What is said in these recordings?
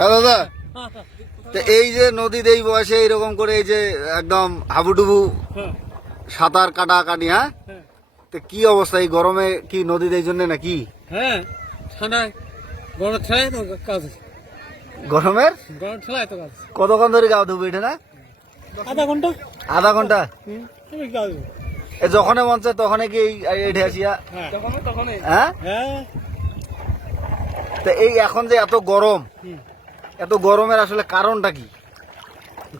দাদা, তো এই যে নদীতে এই বয়সে এইরকম করে এই যে একদম হাবুডুবু সাঁতার কাটাকাটি, হ্যাঁ, তো কি অবস্থা এই গরমে? কি নদীতে এই জন্য নাকি? হ্যাঁ, ঠান্ডায় গরমের ঠেলায় তো কাজ। গরমের ঠেলায় তো কাজ। কতক্ষণ ধরে গা ধুবো এটা? না আধা ঘন্টা। আধা ঘন্টা? যখন মন চায় তখন কি এঠে আসিয়া? হ্যাঁ, তো এই এখন যে এত গরম, এত গরমের আসলে কারণটা কি?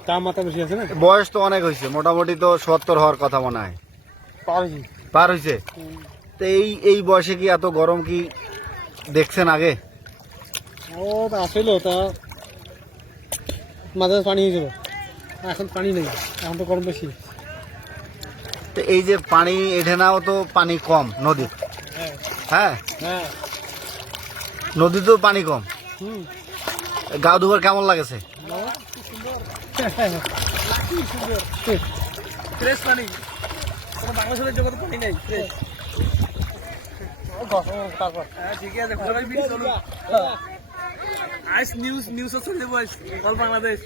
তাপমাত্রা বেশি আছে না। বয়স তো অনেক হয়েছে, মোটামুটি তো 70 হওয়ার কথা মনে হয়। পার হয়েছে। তো এই বয়সে কি এত গরম কি দেখছেন আগে? ও আসলে তা মাঝে পানি হয়েছিল, এখন পানি নেই, এখন তো গরম বেশি। তো এই যে পানি এঠে নাও তো পানি কম নদীর, হ্যাঁ, নদীতেও পানি কম। গা ধোয়ার কেমন লাগেছে? ফ্রেশ পানি, বাংলাদেশের জগতে পানি নেই ফ্রেশ। ঠিকই আছে, আজ নিউজ চলে যাবো all Bangladesh.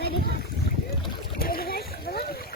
Ready? Ready, guys?